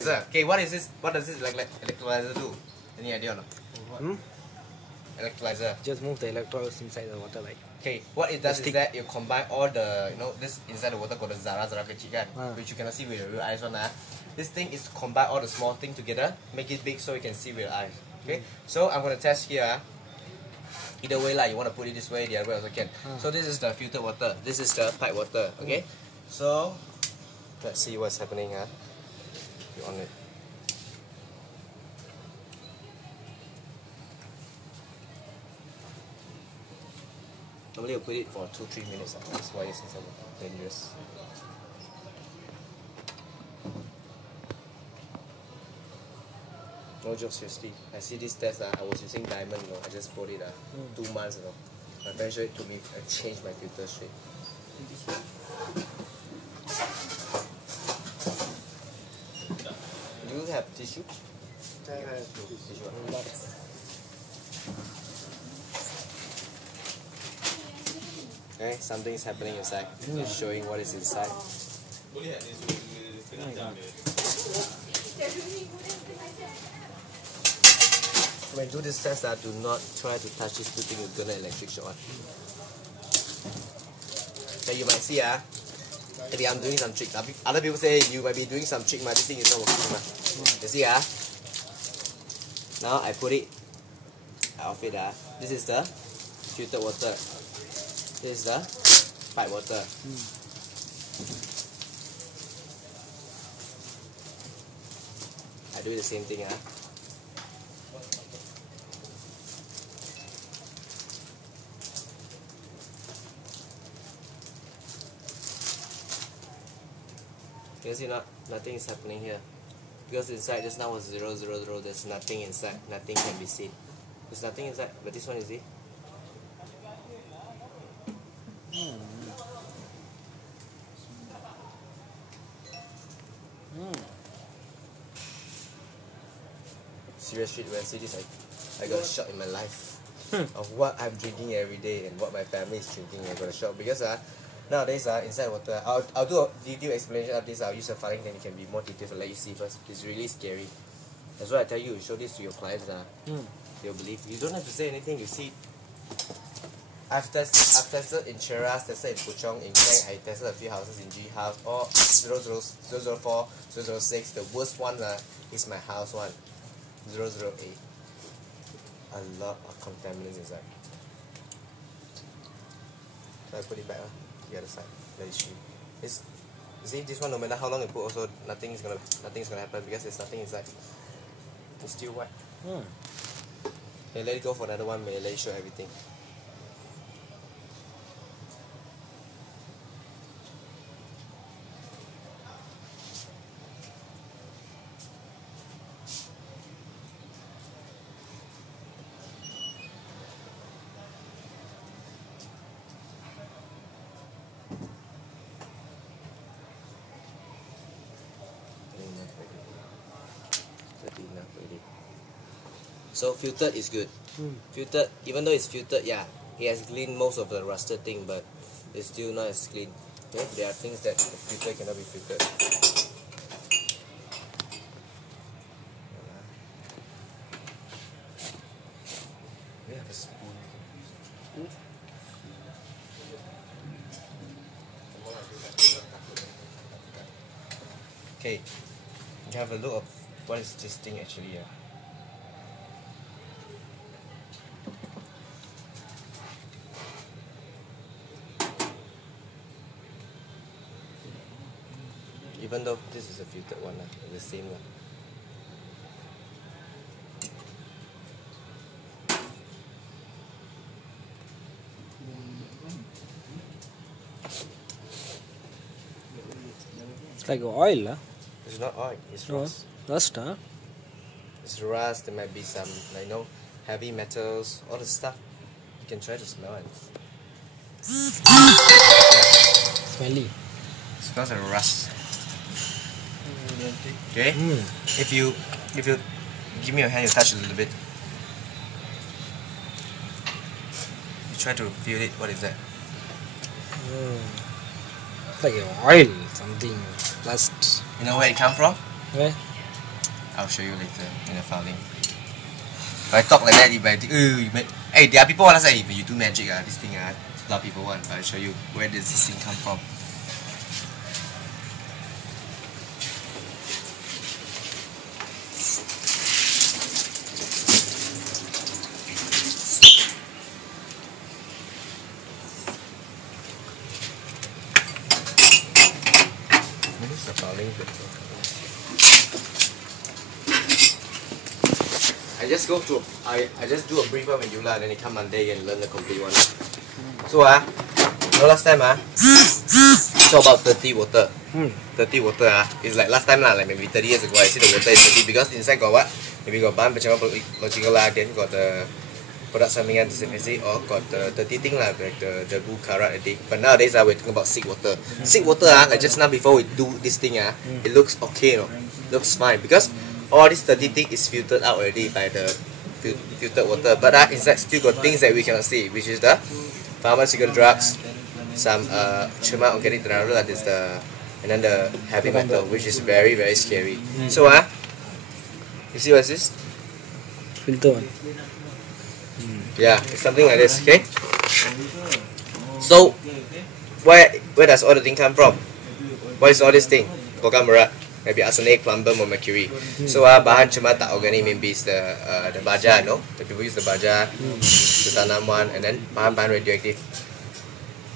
Okay, what is this? What does this like electrolyzer do? Any idea or not? Electrolyzer. Just move the electrolytes inside the water, like. Okay, what it does is that you combine all the this inside the water called the zara kecil kan, which you cannot see with your real eyes one. This thing is to combine all the small things together, make it big so you can see with your eyes. Okay, so I'm gonna test here. Either way lah, you want to put it this way, the other way also can. So this is the filtered water. This is the pipe water. Okay, so let's see what's happening. You on it. Normally you put it for 2-3 minutes. That's why it's so dangerous. No joke, seriously. I see this test. I was using diamond. I just bought it 2 months ago. My friend showed it to me. I changed my filter straight. Do you have tissue? Okay, something is happening inside. It's showing what is inside. When you do this test, do not try to touch this two things. You're gonna electric shock. So you might see maybe I'm doing some trick. Other people say you might be doing some trick. This thing is not working. You see now I put it off it. This is the filtered water. This is the pipe water. I do the same thing. You see, nothing is happening here. Because inside just now was 0, 0, 0. There's nothing inside. Nothing can be seen. There's nothing inside. But this one, you see? Seriously, when I see this, I got a shock in my life of what I'm drinking every day and what my family is drinking. I got a shock because nowadays inside water, I'll do a detailed explanation of this. I'll use a filing, then it can be more detailed. Let you see first. It's really scary. That's why I tell you, show this to your clients. They'll believe. You don't have to say anything. You see. I've tested in Cheras, tested in Puchong, in Klang. I tested a few houses in G House. All 004, 006. The worst one is my house one, 008. A lot of contaminants inside. So I put it back the other side. Let it stream. You see, this one, no matter how long you put, also nothing's gonna happen because there's nothing inside. It's still white. Then let it go for another 1 minute. Let it show everything. So filtered is good. Filtered, even though it's filtered, yeah, it has cleaned most of the rusted thing, but it's still not as clean. Okay? There are things that the filter cannot be filtered. We have a spoon. Okay, you have a look of what is this thing actually. Even though this is a filtered one, it's the same. It's like oil, It's not oil, it's rust. Rust, It's rust, there might be some, heavy metals, all the stuff. You can try to smell it. Smelly. It smells like rust. Okay? If you give me your hand, you touch a little bit. You try to feel it. What is that? Like oil, something. Dust. You know where it come from? Where? I'll show you later in the filing. If I talk like that, you might think, hey, there are people who say, but you do magic, this thing, a lot of people want. But I'll show you where does this thing come from. This is the filing bit. I just do a brief one with you lah, then you come Monday and learn the complete one. So last time so about 30 water. 30 water it's like last time lah, like maybe 30 years ago I see the water is 30 because inside got what? Maybe got bahan logical lah, then got the product sampingan or got the 30 thing lah, like the boo karat a day. But nowadays we're talking about sick water. Sick water like just now before we do this thing it looks okay, looks fine because all this 30 thing is filtered out already by the filtered water, but inside still got things that we cannot see, which is the pharmaceutical drugs, some cuma organic mineral, that is and then the heavy metal, which is very very scary. So you see what's this? Filter one. Yeah, it's something like this. Okay. So where does all the thing come from? What is all this thing? Logam berat. Maybe arsenic, plumber, or mercury. So bahan cuma tak organic, maybe it's the baja, no? The people use the baja, the tanam one, and then bahan radioactive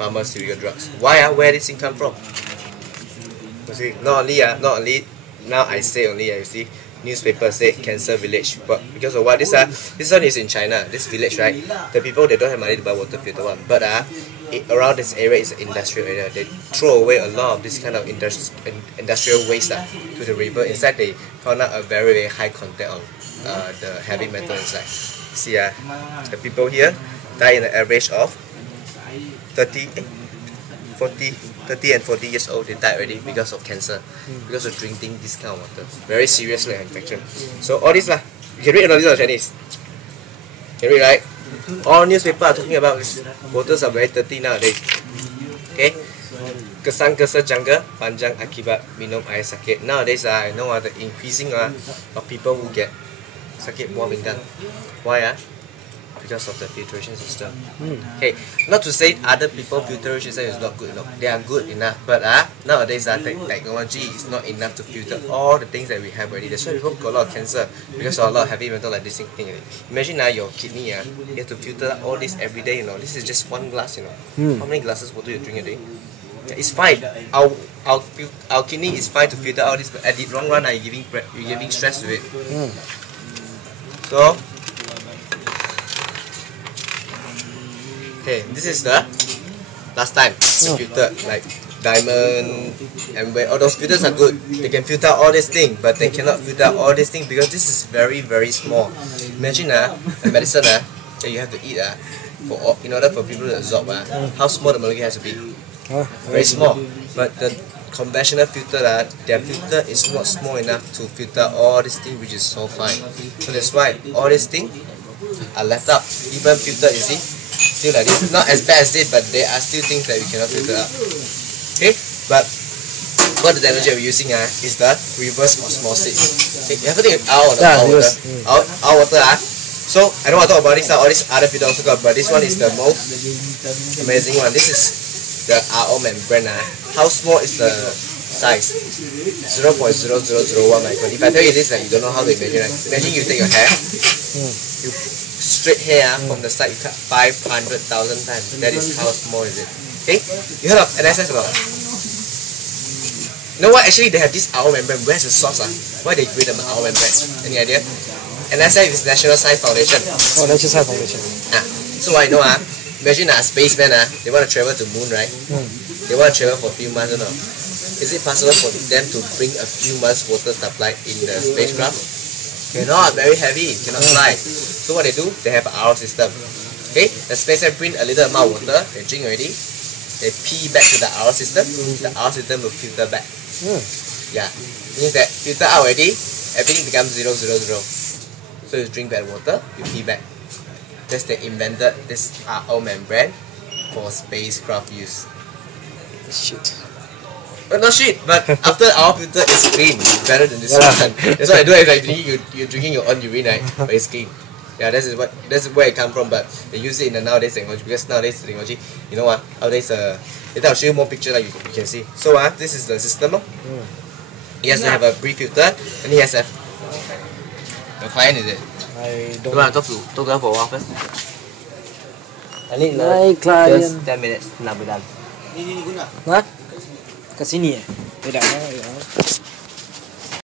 pharmaceutical drugs. Why where did this thing come from? You see, not only now I say only you see newspaper say cancer village, but because of what this one is in China, this village, right? The people, they don't have money to buy water filter one, but around this area is an industrial area. They throw away a lot of this kind of industrial waste to the river. Inside they found out a very very high content of the heavy metal inside. See the people here die in the average of 30 and 40 years old. They died already because of cancer, because of drinking this kind of water. Very seriously infection. So all this you can read all this in Chinese. You can read, right? All newspaper are talking about this. Waters are very dirty nowadays. Okay? Kesan kesel jangka panjang akibat minum air sakit. Nowadays I know the increasing of people who get sakit buah pinggang. Why because of the filtration system. Okay, not to say other people filtration system is not good enough. They are good enough, but nowadays technology is not enough to filter all the things that we have already. That's why people got a lot of cancer because of a lot of heavy metal like this thing. Imagine your kidney, you have to filter all this every day. This is just one glass. How many glasses water you drink a day? It's fine. Our kidney is fine to filter all this, but at the long run, you're giving stress to it. So. Okay, this is the last time filter, like diamond and where all those filters are good. They can filter all this thing, but they cannot filter all this thing because this is very very small. Imagine a medicine that you have to eat in order for people to absorb. How small the molecule has to be? Very small. But the conventional filter, their filter is not small enough to filter all this thing, which is so fine. So that's why all these things are left out. Even filter, you see. Still like this, not as bad as this, but there are still things that we cannot filter out. Okay, but what the technology we're using is the reverse osmosis. Okay, you have to think our water. So I don't want to talk about this. All these other filters also got, but this one is the most amazing one. This is the RO membrane. How small is the size? 0.0001 micron. If I tell you this, you don't know how to imagine. Imagine you take your hair, you straight hair from the side, you cut 500,000 times. That is how small is it. Okay? You heard of NSS or not? You know what? Actually, they have this RO membrane. Where's the source? Why they create the RO membrane? Any idea? NSS is National Science Foundation. Oh, National Science Foundation. So I know imagine a spaceman they want to travel to moon, right? They want to travel for a few months, Is it possible for them to bring a few months water supply in the spacecraft? Cannot, very heavy, cannot fly. So what they do, they have an RO system. Okay, the spacecraft bring a little amount of water, they drink already, they pee back to the RO system, the RO system will filter back. Yeah, means that filter out already, everything becomes 000. So you drink bad water, you pee back. That's they invented this RO membrane for spacecraft use. Shit. Not shit, but after our filter is clean, it's better than this one. That's what I do. If like you're drinking your own urine, right? But it's clean. Yeah, that's where it come from. But they use it in the nowadays technology because nowadays technology, you know what? Nowadays later I'll show you more picture like you can see. So this is the system. He has to have a brief filter, and he has to have. Your client is it? I You don't. want to talk to her for a while first? I need My client. just 10 minutes. Now we're done. Hah? Ke sini ya? Tidak.